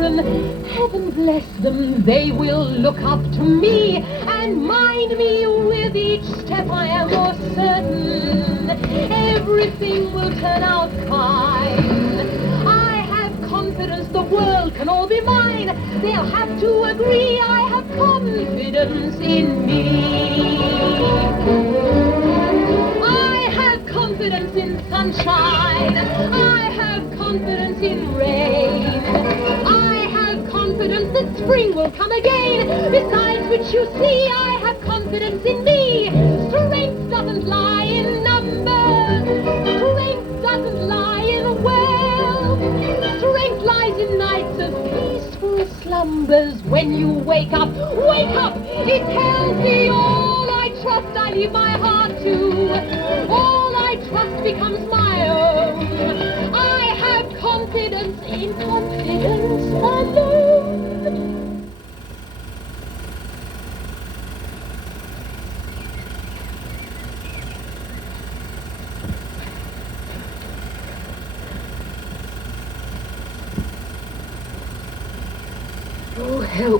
children, heaven bless them, they will look up to me and mind me with each step. I am more certain everything will turn out fine. I have confidence the world can all be mine. They'll have to agree I have confidence in me. I have confidence in sunshine. I have confidence in rain. I have confidence that spring will come again. Besides which, you see, I have confidence in me. Strength doesn't lie in numbers. Strength doesn't lie in wealth. Strength lies in nights of peaceful slumbers. When you wake up, it tells me all I trust I leave my heart to. All I trust becomes my own. I have confidence in confidence alone. Oh, help